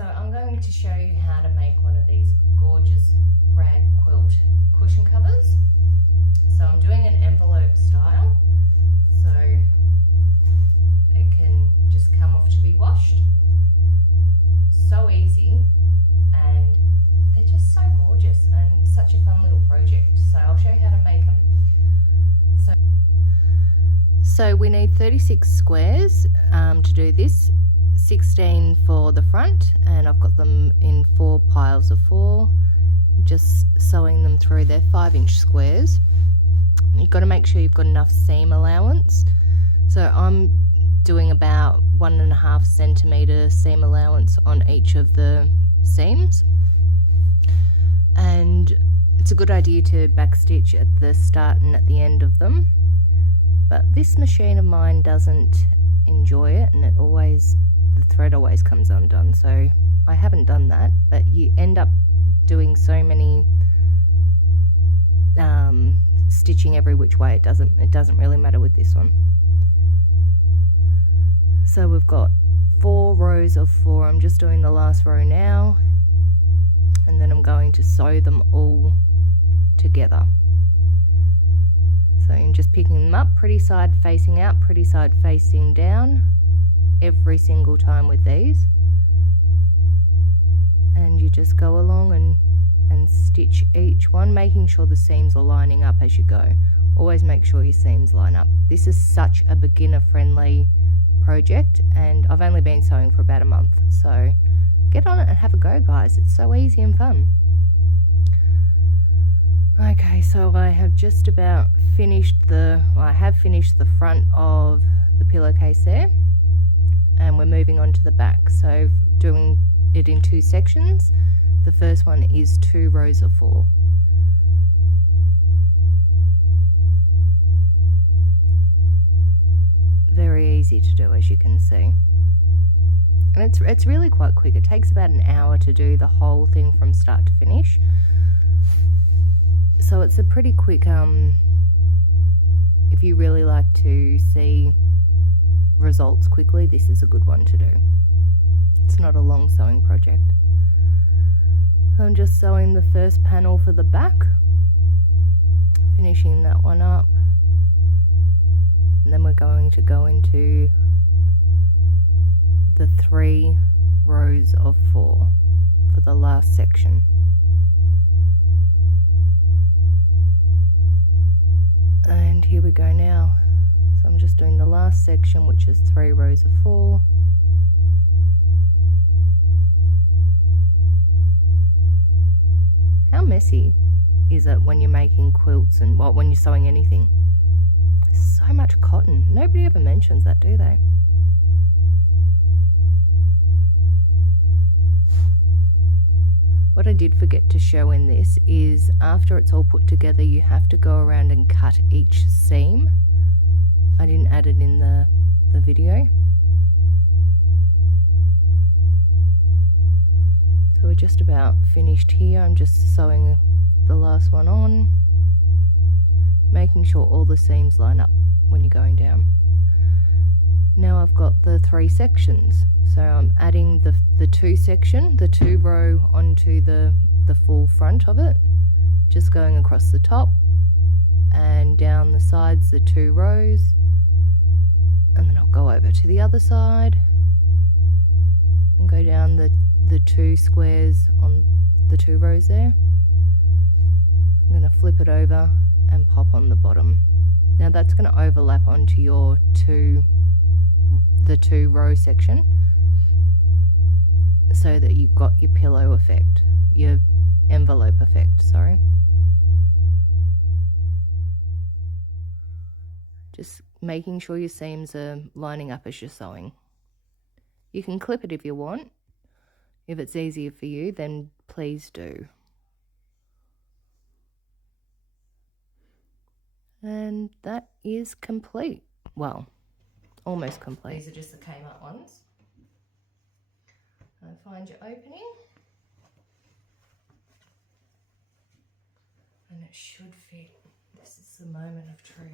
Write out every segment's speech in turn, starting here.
So I'm going to show you how to make one of these gorgeous rag quilt cushion covers. So I'm doing an envelope style, so it can just come off to be washed. So easy, and they're just so gorgeous and such a fun little project. So I'll show you how to make them. So we need 36 squares to do this, 16 for the front, and I've got them in 4 piles of 4, just sewing them through. They're 5-inch squares. You've got to make sure you've got enough seam allowance. So I'm doing about 1.5 centimetre seam allowance on each of the seams, and it's a good idea to backstitch at the start and at the end of them. But this machine of mine doesn't enjoy it, and the thread always comes undone, so I haven't done that. But you end up doing so many stitching every which way, it doesn't really matter with this one. So we've got 4 rows of 4. I'm just doing the last row now, and then I'm going to sew them all together. So I'm just picking them up, pretty side facing out, pretty side facing down, every single time with these. And you just go along and stitch each one, making sure the seams are lining up as you go. Always make sure your seams line up. This is such a beginner-friendly project, and I've only been sewing for about a month. So get on it and have a go, guys. It's so easy and fun. Okay, so I have just about finished I have finished the front of the pillowcase there, and we're moving on to the back. So doing it in 2 sections. The first one is 2 rows of 4. Very easy to do, as you can see. And it's really quite quick. It takes about an hour to do the whole thing from start to finish. So it's a pretty quick, if you really like to see results quickly, this is a good one to do. It's not a long sewing project. I'm just sewing the first panel for the back, finishing that one up, and then we're going to go into the 3 rows of 4 for the last section. And here we go now. So I'm just doing the last section, which is 3 rows of 4. How messy is it when you're making quilts and when you're sewing anything? So much cotton. Nobody ever mentions that, do they? What I did forget to show in this is after it's all put together, you have to go around and cut each seam. I didn't add it in the video. So we're just about finished here. I'm just sewing the last one on, making sure all the seams line up when you're going down. Now I've got the 3 sections, so I'm adding the 2 section, the 2 row onto the full front of it, just going across the top and down the sides, the 2 rows, and then I'll go over to the other side and go down the 2 squares on the 2 rows there. I'm going to flip it over and pop on the bottom. Now that's going to overlap onto the 2 row section, so that you've got your pillow effect, your envelope effect, sorry. Just making sure your seams are lining up as you're sewing. You can clip it if you want. If it's easier for you, then please do. And that is complete. Well, almost complete. These are just the Kmart ones. Find your opening, and it should fit. This is the moment of truth.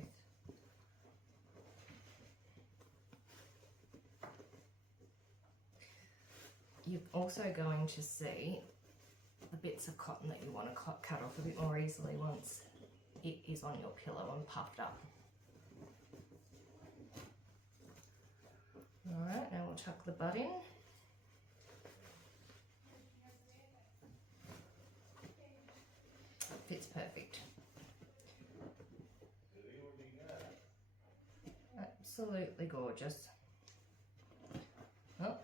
you're also going to see the bits of cotton that you want to cut off a bit more easily once it is on your pillow and puffed up. Alright, now we'll tuck the butt in. It fits perfect. Absolutely gorgeous. Oh,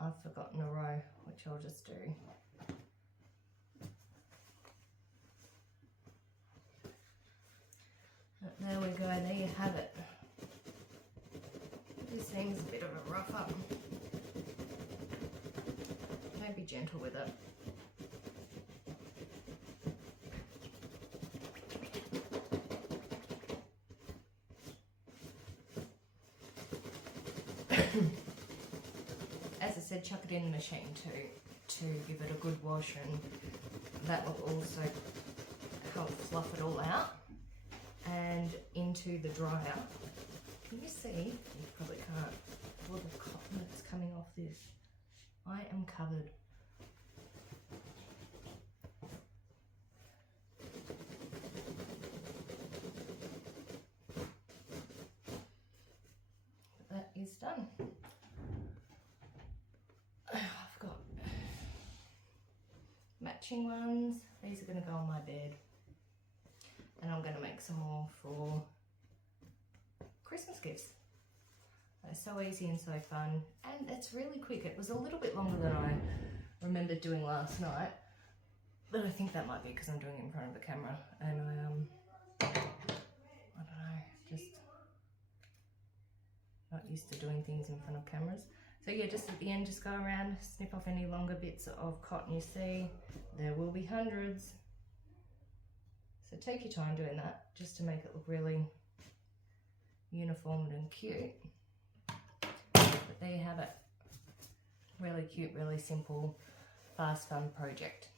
I've forgotten a row, which I'll just do. But there we go, there you have it. This seems a bit of a rough up. Don't be gentle with it. As I said, chuck it in the machine to give it a good wash, and that will also help fluff it all out. And into the dryer. Can you see? You probably can't. All the cotton that's coming off this. I am covered. That is done. I've got matching ones. These are going to go on my bed. And I'm going to make some more for Christmas gifts. They're so easy and so fun, and it's really quick. It was a little bit longer than I remembered doing last night, but I think that might be because I'm doing it in front of the camera, and I don't know, just not used to doing things in front of cameras. So yeah, just at the end, just go around, snip off any longer bits of cotton you see. There will be hundreds. So take your time doing that, just to make it look really uniformed and cute. But there you have it. Really cute, really simple, fast, fun project.